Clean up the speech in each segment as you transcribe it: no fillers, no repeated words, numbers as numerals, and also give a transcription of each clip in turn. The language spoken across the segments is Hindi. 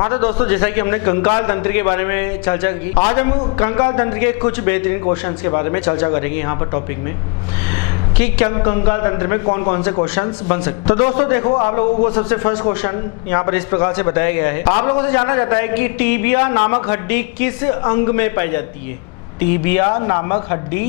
हाँ तो दोस्तों, जैसा कि हमने कंकाल तंत्र के बारे में चर्चा की, आज हम कंकाल तंत्र के कुछ बेहतरीन क्वेश्चंस के बारे में चर्चा करेंगे यहाँ पर टॉपिक में कि क्या कंकाल तंत्र में कौन कौन से क्वेश्चंस बन सकते हैं। तो दोस्तों देखो, आप लोगों को सबसे फर्स्ट क्वेश्चन यहाँ पर इस प्रकार से बताया गया है। आप लोगों से जाना जाता है कि टीबिया नामक हड्डी किस अंग में पाई जाती है। टीबिया नामक हड्डी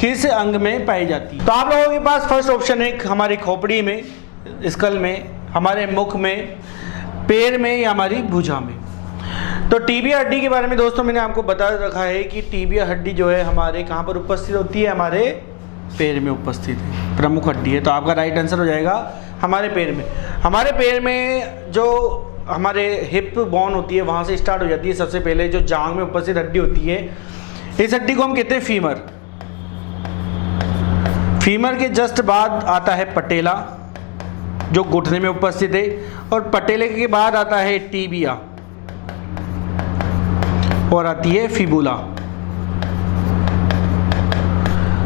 किस अंग में पाई जाती है। तो आप लोगों के पास फर्स्ट ऑप्शन है हमारी खोपड़ी में, स्कल में, हमारे मुख में, पैर में या हमारी भुजा में। तो टीबिया हड्डी के बारे में दोस्तों मैंने आपको बता रखा है कि टीबिया हड्डी जो है हमारे कहाँ पर उपस्थित होती है, हमारे पैर में उपस्थित है, प्रमुख हड्डी है। तो आपका राइट आंसर हो जाएगा हमारे पैर में। हमारे पैर में जो हमारे हिप बोन होती है वहाँ से स्टार्ट हो जाती है। सबसे पहले जो जांघ में उपस्थित हड्डी होती है, इस हड्डी को हम कहते हैं फीमर। फीमर के जस्ट बाद आता है पटेला जो घुटने में उपस्थित है, और पटेले के बाद आता है टीबिया और आती है फिबुला।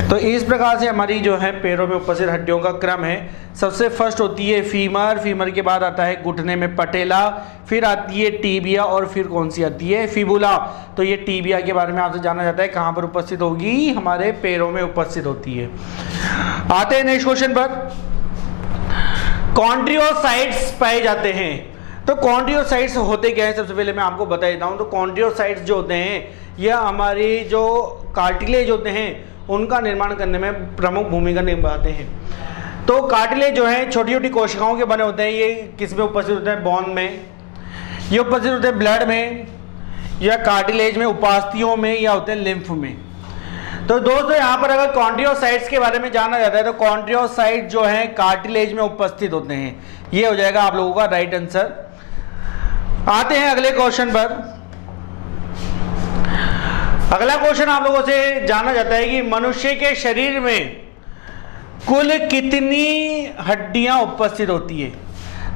तो इस प्रकार से हमारी जो है पैरों में उपस्थित हड्डियों का क्रम है। सबसे फर्स्ट होती है फीमर, फीमर के बाद आता है घुटने में पटेला, फिर आती है टीबिया और फिर कौन सी आती है, फिबुला। तो ये टीबिया के बारे में आपसे जाना जाता है कहाँ पर उपस्थित होगी, हमारे पैरों में उपस्थित होती है। आते हैं नेक्स्ट क्वेश्चन पर। कॉन्ड्रियोसाइट्स पाए जाते हैं। तो कॉन्ड्रियोसाइट्स होते क्या है, सबसे पहले मैं आपको बता देता हूं। तो कॉन्ड्रियोसाइट्स जो होते हैं यह हमारी जो कार्टिलेज होते हैं उनका निर्माण करने में प्रमुख भूमिका निभाते हैं। तो कार्टिलेज जो है छोटी छोटी कोशिकाओं के बने होते हैं। ये किस में उपस्थित होते हैं, बोन में, ये उपस्थित होते हैं ब्लड में, या कार्टिलेज में, उपास्थियों में, या होते हैं लिम्फ में। तो दोस्तों यहाँ पर अगर कॉन्ड्रियोसाइट्स के बारे में जाना जाता है तो कॉन्ड्रियोसाइट जो है कार्टिलेज में उपस्थित होते हैं। ये हो जाएगा आप लोगों का राइट आंसर। आते हैं अगले क्वेश्चन पर। अगला क्वेश्चन आप लोगों से जाना जाता है कि मनुष्य के शरीर में कुल कितनी हड्डियां उपस्थित होती है।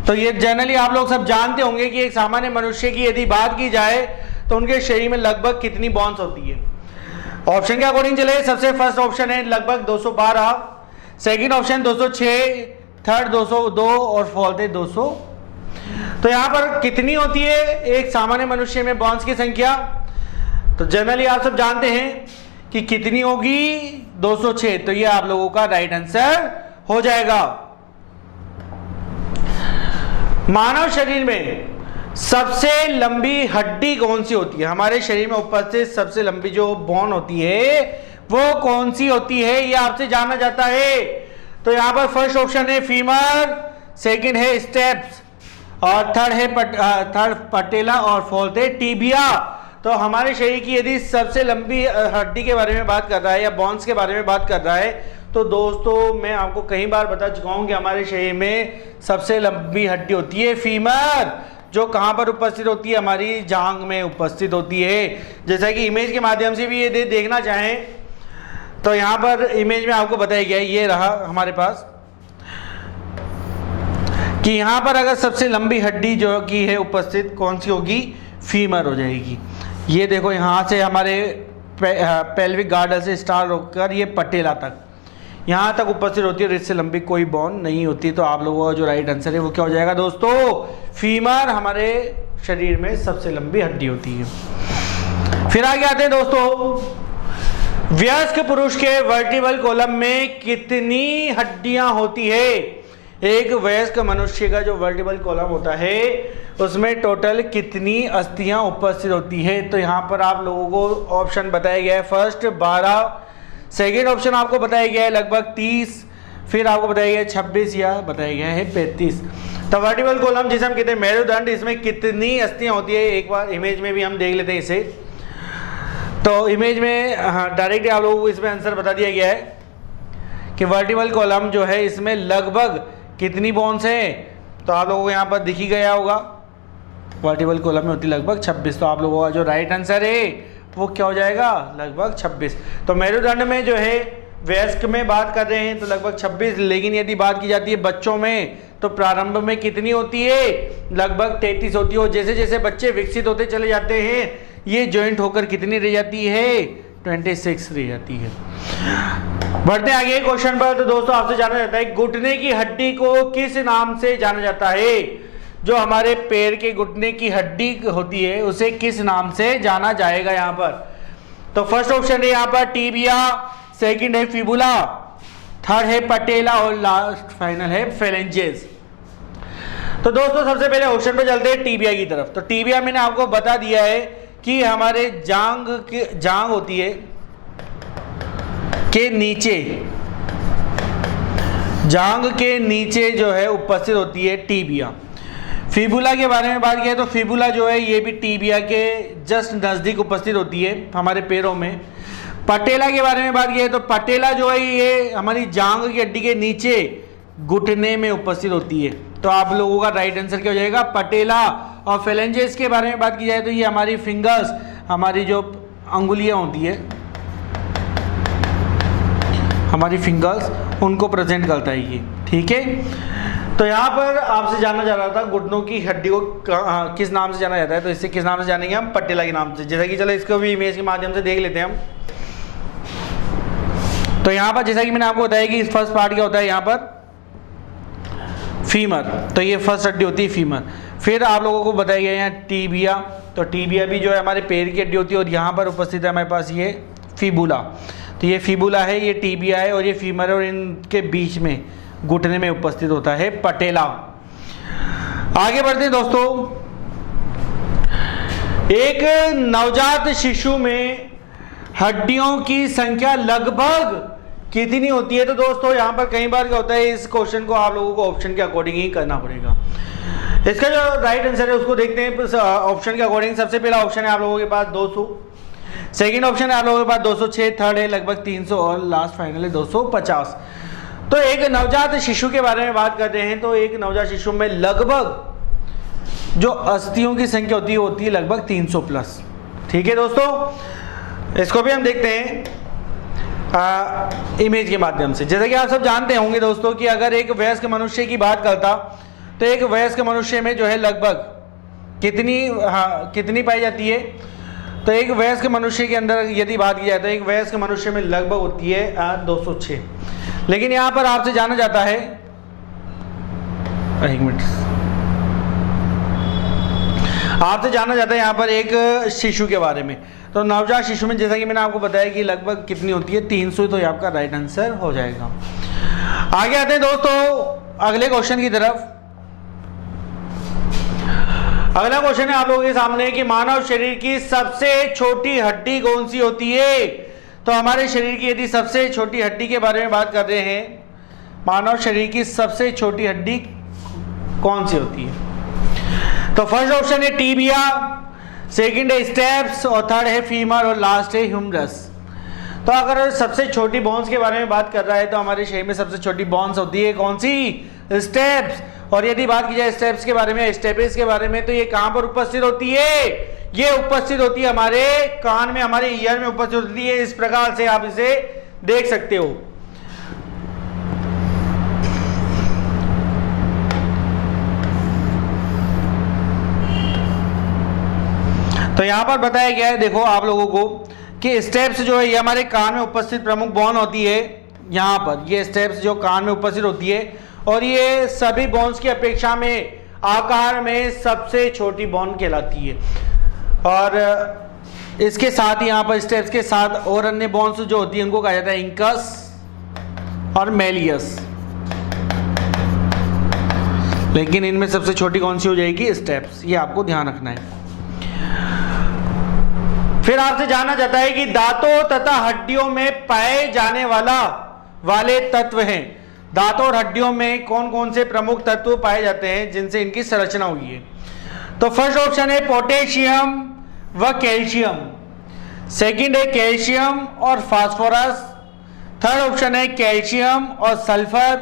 तो ये जनरली आप लोग सब जानते होंगे कि एक सामान्य मनुष्य की यदि बात की जाए तो उनके शरीर में लगभग कितनी बोन्स होती है। ऑप्शन के अकॉर्डिंग चले, सबसे फर्स्ट ऑप्शन है लगभग 212, सेकंड ऑप्शन 206, थर्ड 202 और फोर्थ है 200। तो यहाँ पर कितनी होती है एक सामान्य मनुष्य में बोन्स की संख्या। तो जनरली आप सब जानते हैं कि कितनी होगी, 206। तो ये आप लोगों का राइट आंसर हो जाएगा। मानव शरीर में सबसे लंबी हड्डी कौन सी होती है। हमारे शरीर में उपस्थित सबसे लंबी जो बोन होती है वो कौन सी होती है, ये आपसे जाना जाता है। तो यहाँ पर फर्स्ट ऑप्शन है फीमर, सेकंड है स्टेप्स, और थर्ड है पटेला, और फोर्थ है टीबिया। तो हमारे शरीर की यदि सबसे लंबी हड्डी के बारे में बात कर रहा है या बोन्स के बारे में बात कर रहा है, तो दोस्तों मैं आपको कई बार बता चुका हूं कि हमारे शरीर में सबसे लंबी हड्डी होती है फीमर, जो कहां पर उपस्थित होती है, हमारी जांघ में उपस्थित होती है। जैसा कि इमेज के माध्यम से भी ये देखना चाहें तो यहां पर इमेज में आपको बताया गया है, ये रहा हमारे पास, कि यहां पर अगर सबसे लंबी हड्डी जो की है उपस्थित कौन सी होगी, फीमर हो जाएगी। ये देखो यहां से हमारे पेल्विक गार्डल से स्टार्ट होकर ये पटेला तक, यहाँ तक उपस्थित होती है, और इससे लंबी कोई बोन नहीं होती। तो आप लोगों का जो राइट आंसर है वो क्या हो जाएगा दोस्तों, फीमर हमारे शरीर में सबसे लंबी हड्डी होती है। फिर आगे आते हैं दोस्तों, वयस्क पुरुष के वर्टिब्रल कॉलम में कितनी हड्डियां होती है। एक वयस्क मनुष्य का जो वर्टिब्रल कॉलम होता है उसमें टोटल कितनी अस्थियां उपस्थित होती है। तो यहाँ पर आप लोगों को ऑप्शन बताया गया है, फर्स्ट 12, सेकेंड ऑप्शन आपको बताया गया है लगभग 30, फिर आपको बताया गया है 26, या बताया गया है 35। तो वर्टिब्रल कॉलम जिसे हम कहते हैं मेरुदंड, इसमें कितनी अस्थियां होती है एक बार इमेज में भी हम देख लेते हैं इसे। तो इमेज में डायरेक्टली आप लोगों को इसमें आंसर बता दिया गया है कि वर्टिब्रल कॉलम जो है इसमें लगभग कितनी बोन्स हैं। तो आप लोगों को यहाँ पर दिख ही गया होगा, वर्टिब्रल कॉलम में होती लगभग 26। तो आप लोगों का जो राइट आंसर है वो क्या हो जाएगा, लगभग 26। तो मेरुदंड में जो है वयस्क में बात कर रहे हैं तो लगभग 26, लेकिन यदि बात की जाती है बच्चों में तो प्रारंभ में कितनी होती है, लगभग 33 होती है। और जैसे जैसे बच्चे विकसित होते चले जाते हैं ये ज्वाइंट होकर कितनी रह जाती है, 26 रह जाती है। बढ़ते आगे क्वेश्चन पर। तो दोस्तों आपसे जाना जाता है घुटने की हड्डी को किस नाम से जाना जाता है। जो हमारे पैर के घुटने की हड्डी होती है उसे किस नाम से जाना जाएगा यहाँ पर? तो फर्स्ट ऑप्शन है यहाँ पर टिबिया, सेकंड है फिबुला, थर्ड है पटेला और लास्ट फाइनल है फेलेंजेस। तो दोस्तों सबसे पहले ऑप्शन पे चलते हैं टिबिया की तरफ। तो टिबिया मैंने आपको बता दिया है कि हमारे जांग होती है के नीचे, जांग के नीचे जो है उपस्थित होती है टिबिया। फिबुला के बारे में बात किया तो फिबुला जो है ये भी टिबिया के जस्ट नज़दीक उपस्थित होती है हमारे पैरों में। पटेला के बारे में बात किया तो पटेला जो है ये हमारी जांग की हड्डी के नीचे घुटने में उपस्थित होती है। तो आप लोगों का राइट आंसर क्या हो जाएगा? पटेला। और फेलेंजेस के बारे में बात की जाए तो ये हमारी फिंगर्स, हमारी जो अंगुलियां होती है, हमारी फिंगर्स, उनको प्रेजेंट करता है ये। ठीक है, तो यहाँ पर आपसे जानना चाह रहा था घुटनों की हड्डी को किस नाम से जाना जाता है, तो इससे किस नाम से जानेंगे हम? पटेला के नाम से। जैसा कि चलो इसको भी इमेज के माध्यम से देख लेते हैं हम। तो यहाँ पर जैसा कि मैंने आपको बताया कि फर्स्ट पार्ट क्या होता है यहाँ पर? फीमर। तो ये फर्स्ट हड्डी होती है फीमर। फिर आप लोगों को बताया गया यहाँ टिबिया। तो टिबिया भी जो है हमारे पैर की हड्डी होती है और यहाँ पर उपस्थित है हमारे पास ये फिबुला। तो ये फिबुला है, ये टिबिया है और ये फीमर है और इनके बीच में घुटने में उपस्थित होता है पटेला। आगे बढ़ते हैं दोस्तों। एक नवजात शिशु में हड्डियों की संख्या लगभग कितनी होती है? तो दोस्तों यहाँ पर कई बार क्या होता है, इस क्वेश्चन को आप लोगों को ऑप्शन के अकॉर्डिंग ही करना पड़ेगा। इसका जो राइट आंसर है उसको देखते हैं ऑप्शन के अकॉर्डिंग। सबसे पहला ऑप्शन है आप लोगों के पास 200, सेकंड ऑप्शन है आप लोगों के पास 206, थर्ड है लगभग 300 और लास्ट फाइनल है 250। तो एक नवजात शिशु के बारे में बात करते हैं तो एक नवजात शिशु में लगभग जो अस्थियों की संख्या होती है लगभग 300 प्लस। ठीक है दोस्तों, इसको भी हम देखते हैं इमेज के माध्यम से। जैसे कि आप सब जानते होंगे दोस्तों कि अगर एक वयस्क मनुष्य की बात करता तो एक वयस्क मनुष्य में जो है लगभग कितनी पाई जाती है? तो एक वयस्क मनुष्य के अंदर यदि बात की जाए तो एक वयस्क मनुष्य में लगभग होती है 206। लेकिन यहां पर आपसे जाना जाता है, एक मिनट, आपसे जाना जाता है यहां पर एक शिशु के बारे में। तो नवजात शिशु में जैसा कि मैंने आपको बताया कि लगभग कितनी होती है? 300। तो ये आपका राइट आंसर हो जाएगा। आगे आते हैं दोस्तों अगले क्वेश्चन की तरफ। अगला क्वेश्चन है आप लोगों के सामने कि मानव शरीर की सबसे छोटी हड्डी कौन सी होती है? तो हमारे शरीर की यदि सबसे छोटी हड्डी के बारे में बात कर रहे हैं, मानव शरीर की सबसे छोटी हड्डी कौन सी होती है? तो फर्स्ट ऑप्शन है टिबिया, सेकंड है स्टेप्स और थर्ड है फीमर और लास्ट है ह्यूमरस। तो अगर सबसे छोटी बोन्स के बारे में बात कर रहा है तो हमारे शरीर में सबसे छोटी बोन्स होती है कौन सी? स्टेप्स। और यदि बात की जाए स्टेप्स के बारे में, स्टेपिस के बारे में, तो ये कहां पर उपस्थित होती है? ये उपस्थित होती है हमारे कान में, हमारे ईयर में उपस्थित होती है। इस प्रकार से आप इसे देख सकते हो। तो यहां पर बताया गया है, देखो आप लोगों को कि स्टेप्स जो है ये हमारे कान में उपस्थित प्रमुख बोन होती है। यहां पर ये स्टेप्स जो कान में उपस्थित होती है और ये सभी बोन्स की अपेक्षा में आकार में सबसे छोटी बोन कहलाती है। और इसके साथ ही यहाँ पर स्टेप्स के साथ और अन्य बोन्स जो होती है उनको कहा जाता है इंकस और मेलियस। लेकिन इनमें सबसे छोटी कौन सी हो जाएगी? स्टेप्स। ये आपको ध्यान रखना है। फिर आपसे जानना चाहता है कि दांतों तथा हड्डियों में पाए जाने वाले तत्व हैं। दांतों और हड्डियों में कौन कौन से प्रमुख तत्व पाए जाते हैं जिनसे इनकी संरचना हुई है? तो फर्स्ट ऑप्शन है पोटेशियम व कैल्शियम, सेकंड है कैल्शियम और फास्फोरस, थर्ड ऑप्शन है कैल्शियम और सल्फर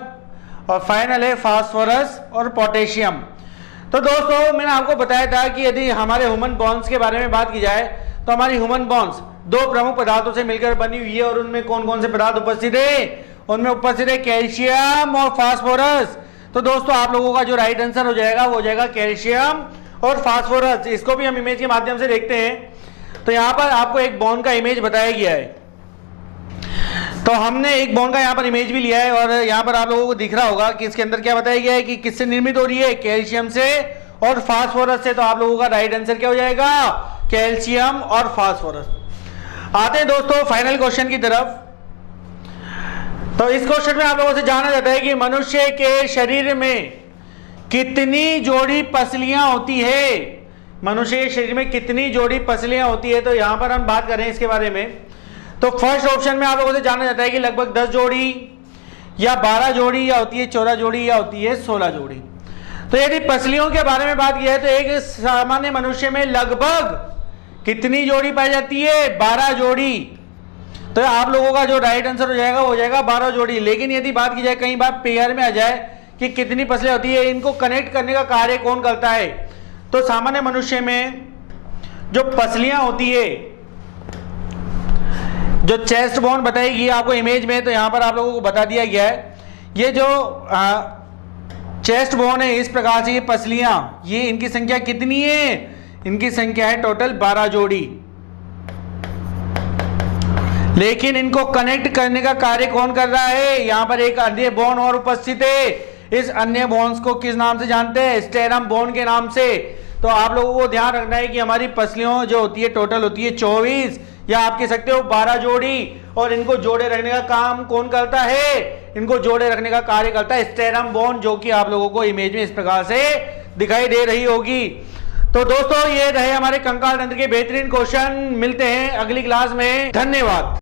और फाइनल है फास्फोरस और पोटेशियम। तो दोस्तों मैंने आपको बताया था कि यदि हमारे ह्यूमन बोन्स के बारे में बात की जाए तो हमारी ह्यूमन बोन्स दो प्रमुख पदार्थों से मिलकर बनी हुई है और उनमें कौन कौन से पदार्थ उपस्थित है? उनमें उपस्थित है कैल्शियम और फास्फोरस। तो दोस्तों आप लोगों का जो राइट आंसर हो जाएगा वो हो जाएगा कैल्शियम और फास्फोरस। इसको भी हम इमेज के माध्यम से देखते हैं। तो यहाँ पर आपको एक बोन का इमेज बताया गया है। तो हमने एक बोन का यहाँ पर इमेज भी लिया है और यहाँ पर आप लोगों को दिख रहा होगा कि इसके अंदर क्या बताया गया है कि किससे निर्मित हो रही है? कैल्शियम से और फास्फोरस से, तो आप लोगों का राइट आंसर क्या हो जाएगा? कैल्शियम और फास्फोरस। आते हैं दोस्तों फाइनल क्वेश्चन की तरफ। तो इस क्वेश्चन में आप लोगों से जाना जाता है कि मनुष्य के शरीर में कितनी जोड़ी पसलियां होती है? मनुष्य के शरीर में कितनी जोड़ी पसलियां होती है? तो यहां पर हम बात करें इसके बारे में। तो फर्स्ट ऑप्शन में आप लोगों से जाना जाता है कि लगभग 10 जोड़ी या 12 जोड़ी या होती है 14 जोड़ी या होती है 16 जोड़ी। तो यदि पसलियों के बारे में बात की है तो एक सामान्य मनुष्य में लगभग कितनी जोड़ी पाई जाती है? 12 जोड़ी। तो आप लोगों का जो राइट आंसर हो जाएगा वो हो जाएगा 12 जोड़ी। लेकिन यदि बात की जाए कई बार पेयर में आ जाए कि कितनी पसलियां होती है, इनको कनेक्ट करने का कार्य कौन करता है? तो सामान्य मनुष्य में जो पसलियां होती है, जो चेस्ट बोन बताएगी आपको इमेज में, तो यहां पर आप लोगों को बता दिया गया है। ये जो चेस्ट बोन है इस प्रकार से ये पसलियां, ये इनकी संख्या कितनी है? इनकी संख्या है टोटल 12 जोड़ी। लेकिन इनको कनेक्ट करने का कार्य कौन कर रहा है? यहां पर एक अन्य बोन और उपस्थित है। इस अन्य बोन्स को किस नाम से जानते हैं? स्टेरम बोन के नाम से। तो आप लोगों को ध्यान रखना है कि हमारी पसलियों जो होती है टोटल होती है 24 या आप कह सकते हो 12 जोड़ी, और इनको जोड़े रखने का काम कौन करता है? इनको जोड़े रखने का कार्य करता है स्टेरम बोन, जो कि आप लोगों को इमेज में इस प्रकार से दिखाई दे रही होगी। तो दोस्तों ये रहे हमारे कंकाल तंत्र के बेहतरीन क्वेश्चन। मिलते हैं अगली क्लास में। धन्यवाद।